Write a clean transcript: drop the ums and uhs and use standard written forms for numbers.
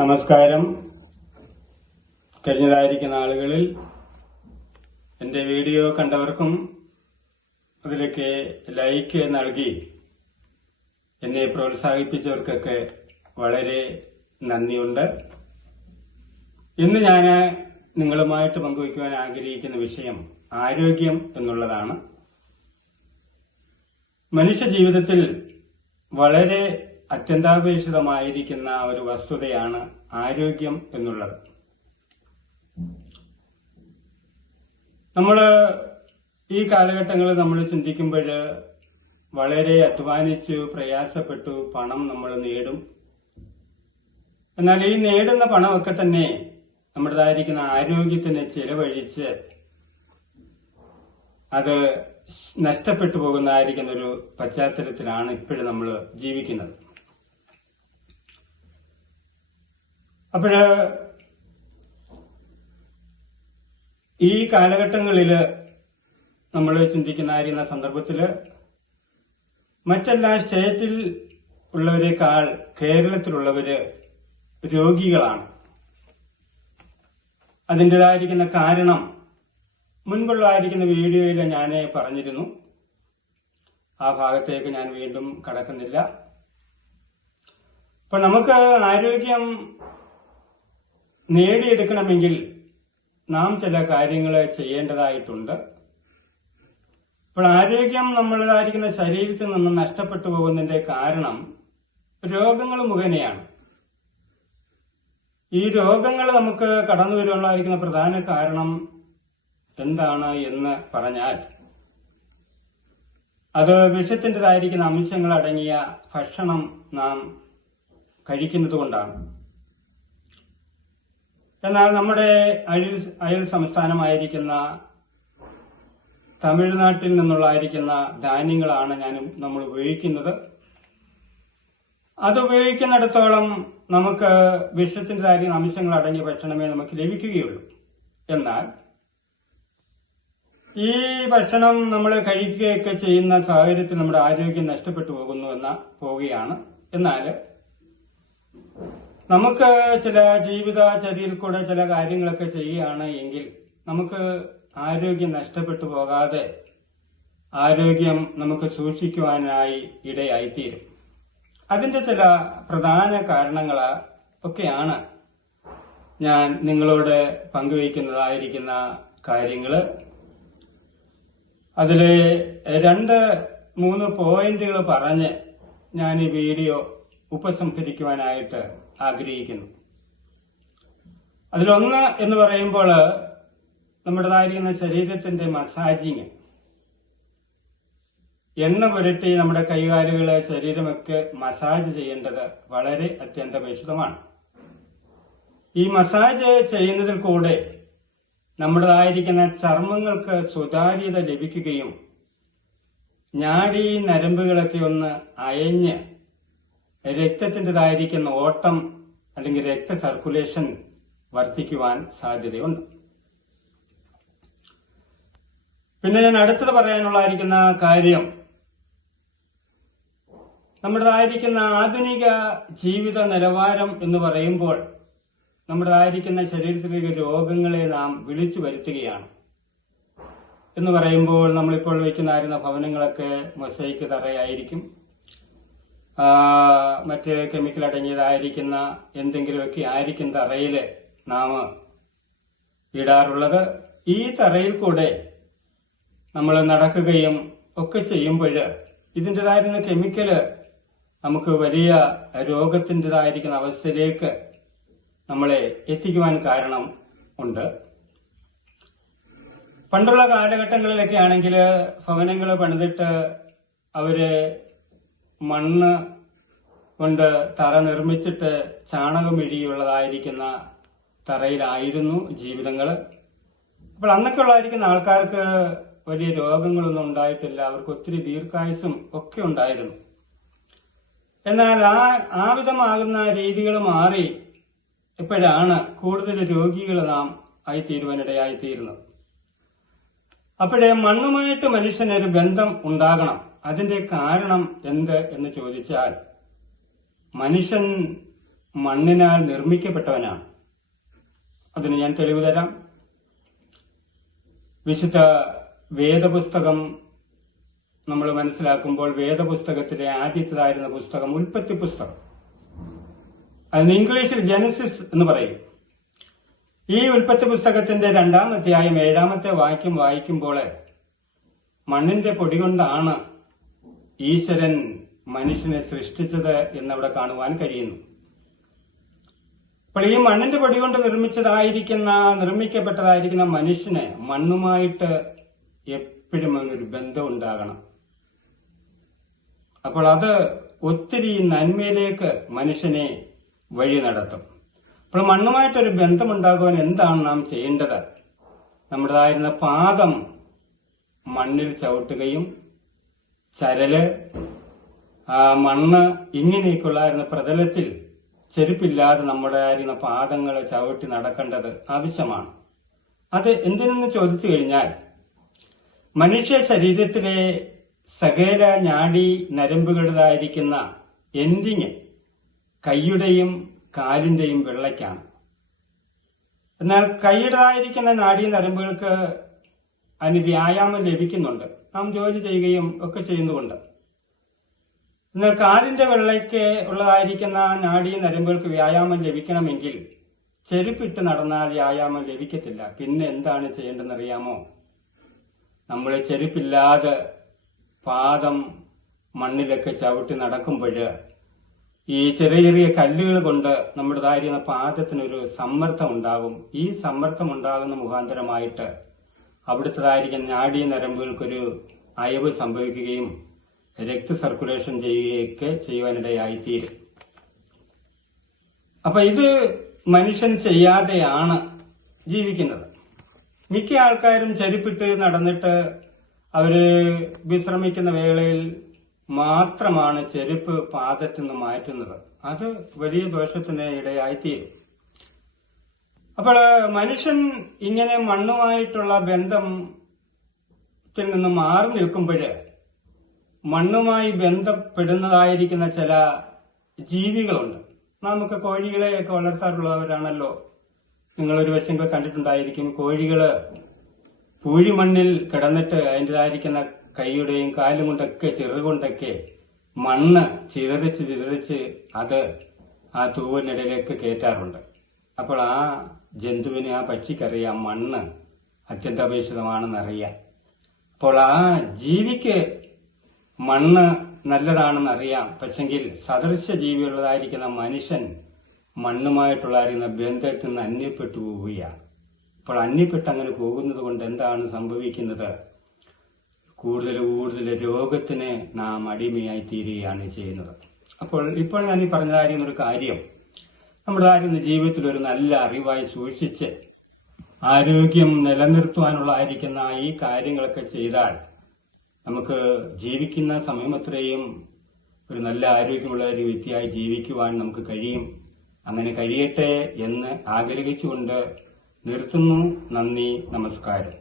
നമസ്കാരം. കഴിഞ്ഞതായിരിക്കുന്ന ആളുകളിൽ എൻ്റെ വീഡിയോ കണ്ടവർക്കും അതിലേക്ക് ലൈക്ക് നൽകി എന്നെ പ്രോത്സാഹിപ്പിച്ചവർക്കൊക്കെ വളരെ നന്ദിയുണ്ട്. ഇന്ന് ഞാൻ നിങ്ങളുമായിട്ട് പങ്കുവയ്ക്കുവാൻ ആഗ്രഹിക്കുന്ന വിഷയം ആരോഗ്യം എന്നുള്ളതാണ്. മനുഷ്യ ജീവിതത്തിൽ വളരെ അത്യന്താപേക്ഷിതമായിരിക്കുന്ന ഒരു വസ്തുതയാണ് ആരോഗ്യം എന്നുള്ളത്. നമ്മൾ ഈ കാലഘട്ടങ്ങളിൽ നമ്മൾ ചിന്തിക്കുമ്പോൾ വളരെ അധ്വാനിച്ചു പ്രയാസപ്പെട്ടു പണം നമ്മൾ നേടും. എന്നാൽ ഈ നേടുന്ന പണമൊക്കെ തന്നെ നമ്മുടേതായിരിക്കുന്ന ആരോഗ്യത്തിന് ചെലവഴിച്ച് അത് നഷ്ടപ്പെട്ടു പോകുന്നതായിരിക്കുന്ന ഒരു പശ്ചാത്തലത്തിലാണ് ഇപ്പോഴും നമ്മൾ ജീവിക്കുന്നത്. അപ്പോഴ് ഈ കാലഘട്ടങ്ങളിൽ നമ്മൾ ചിന്തിക്കുന്ന സന്ദർഭത്തിൽ മറ്റെല്ലാ സ്റ്റേറ്റിൽ ഉള്ളവരെക്കാൾ കേരളത്തിലുള്ളവര് രോഗികളാണ്. അതിൻ്റെതായിരിക്കുന്ന കാരണം മുൻപുള്ളതായിരിക്കുന്ന വീഡിയോയിൽ ഞാൻ പറഞ്ഞിരുന്നു. ആ ഭാഗത്തേക്ക് ഞാൻ വീണ്ടും കടക്കുന്നില്ല. അപ്പൊ നമുക്ക് ആരോഗ്യം നേടിയെടുക്കണമെങ്കിൽ നാം ചില കാര്യങ്ങൾ ചെയ്യേണ്ടതായിട്ടുണ്ട്. അപ്പോൾ ആരോഗ്യം നമ്മളതായിരിക്കുന്ന ശരീരത്തിൽ നിന്ന് നഷ്ടപ്പെട്ടു പോകുന്നതിന്റെ കാരണം രോഗങ്ങൾ മുഖേനയാണ്. ഈ രോഗങ്ങൾ നമുക്ക് കടന്നു വരുവാനായിരിക്കുന്ന പ്രധാന കാരണം എന്താണ് എന്ന് പറഞ്ഞാൽ അത് വിഷത്തിൻ്റെതായിരിക്കുന്ന അംശങ്ങൾ അടങ്ങിയ ഭക്ഷണം നാം കഴിക്കുന്നത് കൊണ്ടാണ്. എന്നാൽ നമ്മുടെ അയൽ സംസ്ഥാനമായിരിക്കുന്ന തമിഴ്നാട്ടിൽ നിന്നുള്ളതായിരിക്കുന്ന ധാന്യങ്ങളാണ് നമ്മൾ ഉപയോഗിക്കുന്നത്. അത് ഉപയോഗിക്കുന്നിടത്തോളം നമുക്ക് വിഷത്തിൻ്റെതായിരിക്കുന്ന അംശങ്ങൾ അടങ്ങിയ ഭക്ഷണമേ നമുക്ക് ലഭിക്കുകയുള്ളൂ. എന്നാൽ ഈ ഭക്ഷണം നമ്മൾ കഴിക്കുകയൊക്കെ ചെയ്യുന്ന സാഹചര്യത്തിൽ നമ്മുടെ ആരോഗ്യം നഷ്ടപ്പെട്ടു പോവുകയാണ്. എന്നാൽ നമുക്ക് ചില ജീവിതചര്യയിൽ കൂടെ ചില കാര്യങ്ങളൊക്കെ ചെയ്യുകയാണ് എങ്കിൽ നമുക്ക് ആരോഗ്യം നഷ്ടപ്പെട്ടു പോകാതെ ആരോഗ്യം നമുക്ക് സൂക്ഷിക്കുവാനായി ഇടയായിത്തീരും. അതിന്റെ ചില പ്രധാന കാരണങ്ങൾ ഒക്കെയാണ് ഞാൻ നിങ്ങളോട് പങ്കുവയ്ക്കുന്നതായിരിക്കുന്ന കാര്യങ്ങള്. അതിലെ 2-3 പോയിന്റുകൾ പറഞ്ഞ് ഞാൻ ഈ വീഡിയോ ഉപസംഹരിക്കുവാനായിട്ട് ആഗ്രഹിക്കുന്നു. അതിലൊന്ന് എന്ന് പറയുമ്പോൾ നമ്മുടേതായിരിക്കുന്ന ശരീരത്തിന്റെ മസാജിങ്, എണ്ണ പുരട്ടി നമ്മുടെ കൈകാലുകളെ ശരീരമൊക്കെ മസാജ് ചെയ്യേണ്ടത് വളരെ അത്യന്താപേക്ഷിതമാണ്. ഈ മസാജ് ചെയ്യുന്നതിൽ കൂടെ നമ്മുടേതായിരിക്കുന്ന ചർമ്മങ്ങൾക്ക് സുതാര്യത ലഭിക്കുകയും ഞാഡീ നരമ്പുകളൊക്കെ ഒന്ന് അയഞ്ഞ് രക്തത്തിൻ്റെതായിരിക്കുന്ന ഓട്ടം അല്ലെങ്കിൽ രക്ത സർക്കുലേഷൻ വർദ്ധിക്കുവാൻ സാധ്യതയുണ്ട്. പിന്നെ ഞാൻ അടുത്തത് പറയാനുള്ളതായിരിക്കുന്ന കാര്യം, നമ്മുടേതായിരിക്കുന്ന ആധുനിക ജീവിത നിലവാരം എന്ന് പറയുമ്പോൾ നമ്മുടേതായിരിക്കുന്ന ശരീരത്തിലേക്ക് രോഗങ്ങളെ നാം വിളിച്ചു വരുത്തുകയാണ്. എന്ന് പറയുമ്പോൾ നമ്മളിപ്പോൾ വയ്ക്കുന്ന ഭവനങ്ങളൊക്കെ മൊസൈക്ക് തറയായിരിക്കും, മറ്റ് കെമിക്കൽ അടങ്ങിയതായിരിക്കുന്ന എന്തെങ്കിലുമൊക്കെ ആയിരിക്കും തറയിൽ നാം ഇടാറുള്ളത്. ഈ തറയിൽ കൂടെ നമ്മൾ നടക്കുകയും ഒക്കെ ചെയ്യുമ്പോൾ ഇതിൻ്റെതായിരുന്ന കെമിക്കല് നമുക്ക് വലിയ രോഗത്തിൻ്റെതായിരിക്കുന്ന അവസ്ഥയിലേക്ക് നമ്മളെ എത്തിക്കുവാൻ കാരണം ഉണ്ട്. പണ്ടുള്ള കാലഘട്ടങ്ങളിലൊക്കെ ആണെങ്കിൽ ഭവനങ്ങൾ പണിതിട്ട് അവര് മണ്ണ് കൊണ്ട് തറ നിർമ്മിച്ചിട്ട് ചാണകമിഴിയുള്ളതായിരിക്കുന്ന തറയിലായിരുന്നു ജീവിതങ്ങൾ. അപ്പോൾ അന്നൊക്കെ ഉള്ളതായിരിക്കുന്ന ആൾക്കാർക്ക് വലിയ രോഗങ്ങളൊന്നും ഉണ്ടായിട്ടില്ല. അവർക്ക് ഒത്തിരി ദീർഘായുസ്സും ഒക്കെ ഉണ്ടായിരുന്നു. എന്നാൽ ആ വിധമാകുന്ന രീതികൾ മാറി ഇപ്പോഴാണ് കൂടുതൽ രോഗികൾ നാം ആയിത്തീരുവാനിടയായിത്തീരുന്നത്. അപ്പോഴേ മണ്ണുമായിട്ട് മനുഷ്യനൊരു ബന്ധം ഉണ്ടാകണം. അതിന്റെ കാരണം എന്ത് എന്ന് ചോദിച്ചാൽ മനുഷ്യൻ മണ്ണിനാൽ നിർമ്മിക്കപ്പെട്ടവനാണ്. അതിന് ഞാൻ തെളിവ് തരാം. വിശുദ്ധ വേദപുസ്തകം നമ്മൾ മനസ്സിലാക്കുമ്പോൾ വേദപുസ്തകത്തിലെ ആദ്യത്തേതായിരുന്ന പുസ്തകം ഉൽപ്പത്തി പുസ്തകം, അതിന് ഇംഗ്ലീഷിൽ ജെനസിസ് എന്ന് പറയും. ഈ ഉൽപ്പത്തി പുസ്തകത്തിന്റെ 2-ാം അധ്യായം 7-ാമത്തെ വാക്യം വായിക്കുമ്പോൾ മണ്ണിന്റെ പൊടി കൊണ്ടാണ് ഈശ്വരൻ മനുഷ്യനെ സൃഷ്ടിച്ചത് എന്നവിടെ കാണുവാൻ കഴിയുന്നു. അപ്പോൾ ഈ മണ്ണിന്റെ പൊടി കൊണ്ട് നിർമ്മിക്കപ്പെട്ടതായിരിക്കുന്ന മനുഷ്യന് മണ്ണുമായിട്ട് എപ്പോഴും ഒരു ബന്ധം ഉണ്ടാകണം. അപ്പോൾ അത് ഒത്തിരി നന്മയിലേക്ക് മനുഷ്യനെ വഴി നടത്തും. അപ്പോൾ മണ്ണുമായിട്ടൊരു ബന്ധമുണ്ടാകുവാൻ എന്താണ് നാം ചെയ്യേണ്ടത്? നമ്മുടേതായിരുന്ന പാദം മണ്ണിൽ ചവിട്ടുകയും ചരല്, മണ്ണ് ഇങ്ങനെയൊക്കെയുള്ളതായിരുന്ന പ്രതലത്തിൽ ചെരുപ്പില്ലാതെ നമ്മുടേതായിരുന്ന പാദങ്ങളെ ചവിട്ടി നടക്കേണ്ടത് ആവശ്യമാണ്. അത് എന്തിനെന്ന് ചോദിച്ചു കഴിഞ്ഞാൽ, മനുഷ്യ ശരീരത്തിലെ സകല നാഡി നരമ്പുകളുടേതായിരിക്കുന്ന എൻഡിങ് കൈയുടെയും കാലിന്റെയും വെള്ളയ്ക്കാണ്. എന്നാൽ കൈയുടേതായിരിക്കുന്ന നാഡീ നരമ്പുകൾക്ക് അതിന് വ്യായാമം ലഭിക്കുന്നുണ്ട്, നാം ജോലി ചെയ്യുകയും ഒക്കെ ചെയ്യുന്നുകൊണ്ട്. എന്നാൽ കാലിന്റെ വെള്ളയ്ക്ക് ഉള്ളതായിരിക്കുന്ന നാഡീ നരമ്പുകൾക്ക് വ്യായാമം ലഭിക്കണമെങ്കിൽ ചെരുപ്പിട്ട് നടന്നാൽ വ്യായാമം ലഭിക്കത്തില്ല. പിന്നെ എന്താണ് ചെയ്യേണ്ടതെന്നറിയാമോ? നമ്മൾ ചെരുപ്പില്ലാതെ പാദം മണ്ണിലൊക്കെ ചവിട്ടി നടക്കുമ്പോൾ ഈ ചെറിയ ചെറിയ കല്ലുകൾ കൊണ്ട് നമ്മുടേതായിരുന്ന പാദത്തിനൊരു സമ്മർദ്ദം ഉണ്ടാകും. ഈ സമ്മർദ്ദം ഉണ്ടാകുന്ന മുഖാന്തരമായിട്ട് അവിടുത്തേതായിരിക്കുന്ന നാഡീ നരമ്പുകൾക്കൊരു അയവ് സംഭവിക്കുകയും രക്ത സർക്കുലേഷൻ ചെയ്യുകയൊക്കെ ചെയ്യുവാനിടയായിത്തീരും. അപ്പൊ ഇത് മനുഷ്യൻ ചെയ്യാതെയാണ് ജീവിക്കുന്നത്. മിക്ക ആൾക്കാരും ചെരുപ്പിട്ട് നടന്നിട്ട് അവര് വിശ്രമിക്കുന്ന വേളയിൽ മാത്രമാണ് ചെരുപ്പ് പാദത്തിൽ നിന്ന് മാറ്റുന്നത്. അത് വലിയ ദോഷത്തിന് ഇടയായിത്തീരും. അപ്പോൾ മനുഷ്യൻ ഇങ്ങനെ മണ്ണുമായിട്ടുള്ള ബന്ധത്തിൽ നിന്ന് മാറി നിൽക്കുമ്പോൾ മണ്ണുമായി ബന്ധപ്പെടുന്നതായിരിക്കുന്ന ചില ജീവികളുണ്ട്. നമുക്ക് കോഴികളെയൊക്കെ വളർത്താറുള്ളവരാണല്ലോ. നിങ്ങളൊരു പക്ഷേ കണ്ടിട്ടുണ്ടായിരിക്കും. കോഴികള് പൂഴിമണ്ണിൽ കിടന്നിട്ട് അതിൻ്റെതായിരിക്കുന്ന കൈയുടെയും കാലും കൊണ്ടൊക്കെ ചെറുകൊണ്ടൊക്കെ മണ്ണ് ചിതറിച്ച് അത് ആ തൂവലിനിടയിലേക്ക് കയറ്റാറുണ്ട്. അപ്പോൾ ആ ജന്തുവിന്, ആ പക്ഷിക്കറിയാം മണ്ണ് അത്യന്താപേക്ഷിതമാണെന്നറിയാം. അപ്പോൾ ആ ജീവിക്ക് മണ്ണ് നല്ലതാണെന്നറിയാം. പക്ഷെങ്കിൽ സദൃശ ജീവിയുള്ളതായിരിക്കുന്ന മനുഷ്യൻ മണ്ണുമായിട്ടുള്ളതായിരുന്ന ബന്ധത്തിൽ നിന്ന് അന്യപ്പെട്ടു പോവുകയാണ്. അപ്പോൾ അന്യപ്പെട്ട് അങ്ങനെ പോകുന്നത് കൊണ്ട് എന്താണ് സംഭവിക്കുന്നത്? കൂടുതൽ രോഗത്തിന് നാം അടിമയായി തീരുകയാണ് ചെയ്യുന്നത്. അപ്പോൾ ഇപ്പോൾ ഞാൻ ഈ പറഞ്ഞതായിരുന്ന ഒരു കാര്യം നമ്മുടേതായിരുന്ന ജീവിതത്തിൽ ഒരു നല്ല അറിവായി സൂക്ഷിച്ച് ആരോഗ്യം നിലനിർത്തുവാനുള്ളതായിരിക്കുന്ന ഈ കാര്യങ്ങളൊക്കെ ചെയ്താൽ നമുക്ക് ജീവിക്കുന്ന സമയം അത്രയും ഒരു നല്ല ആരോഗ്യമുള്ള ഒരു വ്യക്തിയായി ജീവിക്കുവാൻ നമുക്ക് കഴിയും. അങ്ങനെ കഴിയട്ടെ എന്ന് ആഗ്രഹിച്ചുകൊണ്ട് നിർത്തുന്നു. നന്ദി, നമസ്കാരം.